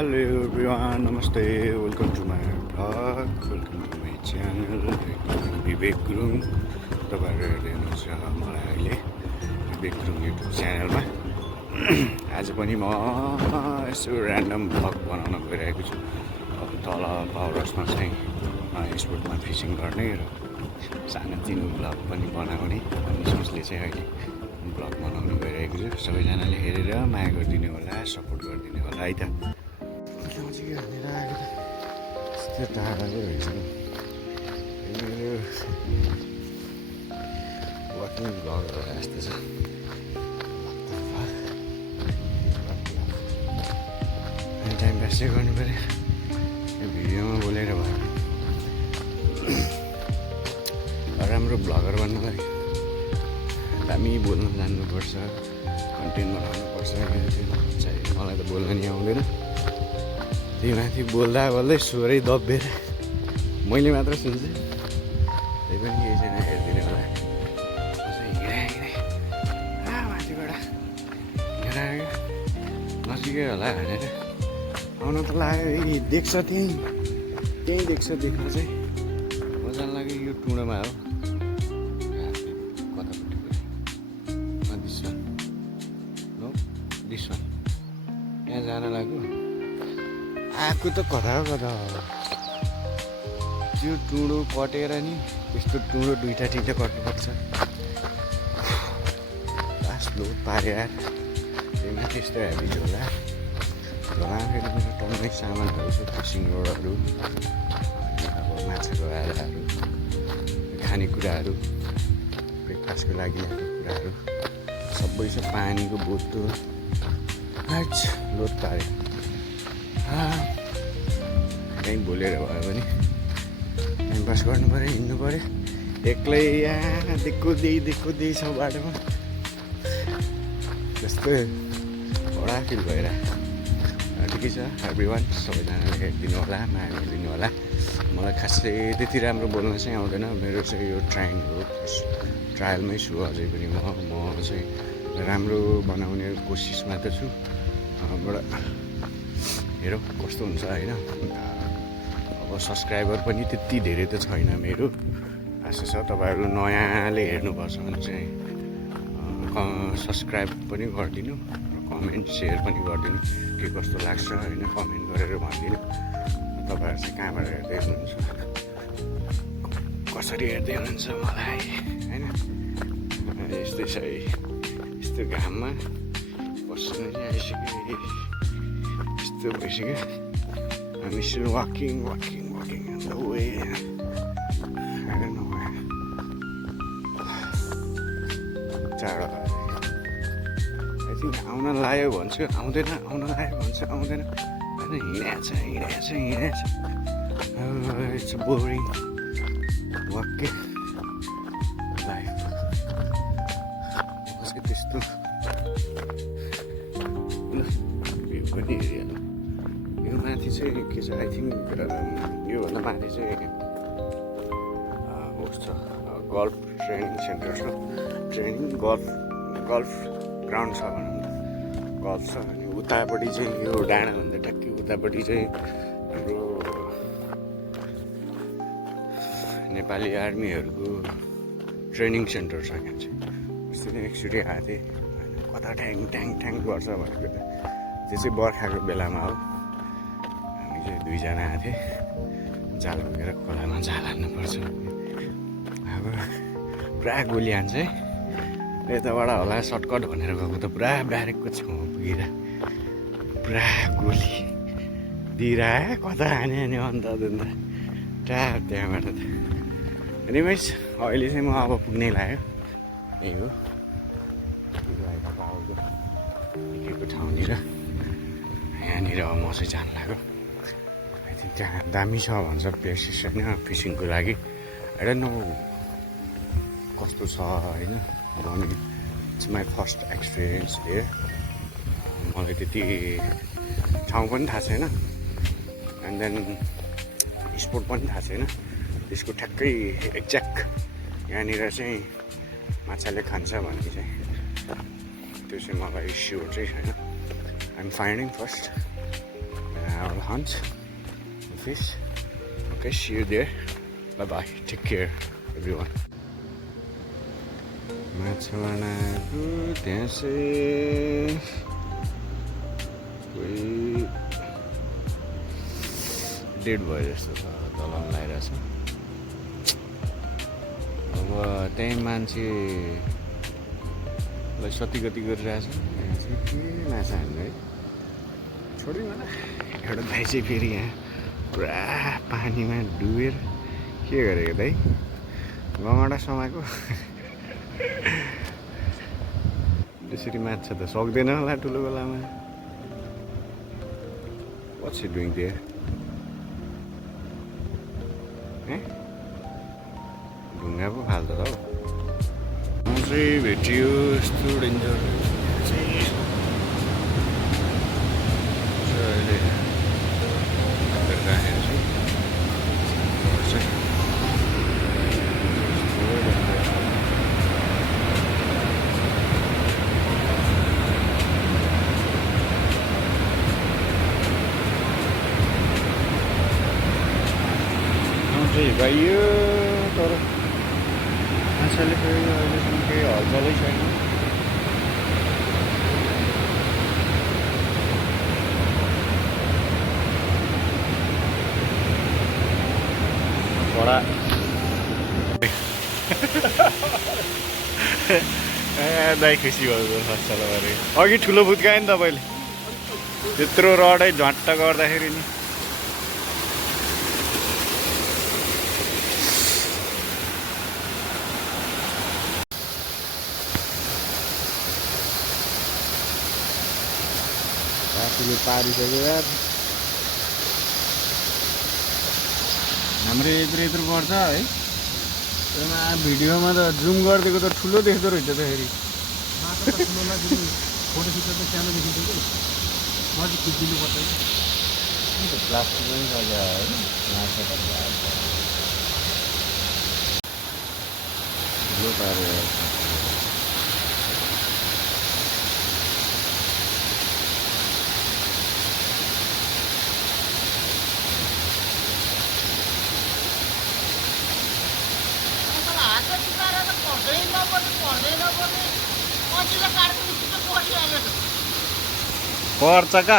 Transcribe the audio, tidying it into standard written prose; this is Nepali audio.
Hello everyone, namaste, welcome to my vlog, welcome to my channel, विवेक गुरुङ। तपाईँहरू हेर्दै हुनुहुन्छ मलाई अहिले विवेक गुरुङ युट्युब च्यानलमा। आज पनि म यसो ऱ्यान्डम भ्लग बनाउन गइरहेको छु। अब तल पावर हाउसमा चाहिँ स्पोर्टमा फिसिङ गर्ने र सानोतिनो भ्लग पनि बनाउने भन्ने सोचले चाहिँ अहिले भ्लग बनाउन गइरहेको छु। सबैजनाले हेरेर माया गरिदिनु होला, सपोर्ट गरिदिनु होला है त। नजिकै हानेर आएको त यस्तो टाढाको रहेछ नि मेरो वाकिङ भ्लगहरू जस्तो छ। टाइम पास चाहिँ गर्नु पऱ्यो, यो भिडियोमा बोलेर भयो। राम्रो भ्लगर बन्नुलाई दामी बोल्न जान्नुपर्छ, कन्टेन्ट बनाउनुपर्छ। चाहिँ मलाई त बोल्न नि आउँदैन, त्यही माथि बोल्दा बोल्दै स्वरै दब्बेर मैले मात्र सुन्छु। त्यही पनि केही छैन, हेरिदिनु होला। माथिबाट हिँडेर आयो, नजिकै होला भनेर आउन त लाग्यो। देख्छ त्यहीँ देख्छ, देख्न चाहिँ मजा लाग्यो। यो टुँडोमा हो, यहाँ जान लाग्यो। आएको त कता हो त्यो टुँडो कटेर नि, यस्तो टुँडो दुईवटा तिनवटा कट्नुपर्छ। लास्ट लोड पारे यार, त्यहीमा त्यस्तो हेभी होला। फेरि मेरो टन्नै सामानहरू छ, फिसिङ रोडहरू, अब माछाको आधाहरू, खानेकुराहरू, ब्रेकफास्टको लागि ल्याएको कुराहरू सबै छ। पानीको बोतल लोड पाऱ्यो। कहीँ बोलेर भयो भने टाइम पास गर्नु पऱ्यो, हिँड्नु पऱ्यो। एक्लै यहाँ देख्दै छ बाटोमा, जस्तो बडा फिल भइरहेको। ठिकै छ एभ्रिवान, सबैजनाले हेरिदिनु होला, माया गरिदिनु होला। मलाई खासै त्यति राम्रो बोल्न चाहिँ आउँदैन। मेरो चाहिँ यो ट्राइङ हो, ट्रायलमै छु अझै पनि। म चाहिँ राम्रो बनाउने कोसिसमा त छु। बाट हेरौँ कस्तो हुन्छ होइन। अब सब्सक्राइबर पनि त्यति धेरै त छैन मेरो। आशा छ तपाईँहरू नयाँले हेर्नुपर्छ भने चाहिँ सब्सक्राइब पनि गरिदिनु, कमेन्ट सेयर पनि गरिदिनु। के कस्तो लाग्छ होइन, कमेन्ट गरेर भनिदिनु। तपाईँहरू चाहिँ कहाँबाट हेर्दै हुनुहुन्छ, कसरी हेर्दै हुनुहुन्छ मलाई होइन। यस्तै छ है, यस्तो घाममा बस्नु चाहिँ आइसक्यो, यस्तो भइसक्यो। हामी still walking on the way. I don't know where. टाढो आई थिङ्क आउन लाग्यो भन्छु, आउँदैन, आउन लाग्यो भन्छु, आउँदैन। होइन, हिँडेछ। It's boring walking life. त्यस्तो भ्यू पनि हेरिहाल्नु। यो माथि चाहिँ के छ, आई थिङ्क योभन्दा माथि चाहिँ उस छ, गल्फ ट्रेनिङ सेन्टर छ। गल्फ ग्राउन्ड छ भनौँ न, गल्फ छ। अनि उतापट्टि चाहिँ यो डाँडाभन्दा टक्कै उतापट्टि चाहिँ हाम्रो नेपाली आर्मीहरूको ट्रेनिङ सेन्टर छ। यहाँ चाहिँ अस्ति नै एकचोटि आएको थिएँ, कता ट्याङ गर्छ भनेको त त्यो चाहिँ बर्खाको बेलामा हो। हामी चाहिँ दुईजना आएको थिएँ, जाल बोकेर खोलामा जाल हान्नुपर्छ। अब पुरा गोली हान्छ है, यताबाट होला सर्टकट भनेर गएको त पुरा ब्यारेकको छेउमा पुगेर पुरा गोली दिइरह्यो। कता हाने अन्त त्यहाँबाट त। एनिवेज अहिले चाहिँ म अब पुग्नै लाग्यो। यही हो देखेको ठाउँनिर, यहाँनिर अब म चाहिँ जानु लाग्यो। आई थिङ्क त्यहाँ दामी छ भन्छ प्लेसेस होइन फिसिङको लागि। आई डोन्ट नो कस्तो छ होइन। It's my first experience there. मलाई त्यति ठाउँ पनि थाहा छैन, एन्ड देन स्पोर्ट पनि थाहा छैन। त्यसको ठ्याक्कै एक्ज्याक्ट यहाँनिर चाहिँ माछाले खान्छ भन्ने चाहिँ त्यो चाहिँ मलाई स्योर चाहिँ छैन। I'm finding first I will hunt the fish. Okay, see you there. Bye bye. Take care, everyone. माछा मार्न आएको त्यहाँ चाहिँ कोही डेड भयो जस्तो छ, दलाउन लगाइरहेछ। अब त्यहीँ मान्छेलाई सती गति गरिरहेछ। यहाँ चाहिँ के माछा हान्नु है, छोडिन न। एउटा दाइ चाहिँ फेरि यहाँ पुरा पानीमा डुबेर के गरेको दाइ, गमडा समाएको। त्यसरी माछा त सक्दैन होला ठुलो बेलामा। What's he doing there? ढुङ्गा पो फाल्छ त हौ। म चाहिँ भेटियो यस्तो डेन्जर चाहिँ अहिले राखेको छु। हिर्काइयो तर माछाले फेरि अहिलेसम्म केही हलचलै छैन। बडा दाइ खुसी भएको फर्स्टल अरे अघि ठुलो फुत्कायो नि तपाईँले, त्यत्रो रडै झट्ट गर्दाखेरि नि। साथीले पारिसक्यो यार। हाम्रो यत्रो पर्छ है, भिडियोमा त जुम गरिदिएको त ठुलो देख्दो रहेछ त फेरि। फोटो खिच्दा त सानो देखिन्छ कि म चाहिँ खिचिदिनु पर्छ कि प्लास्टिक पनि सजायो है। ठुलो पारेर पर्छ का।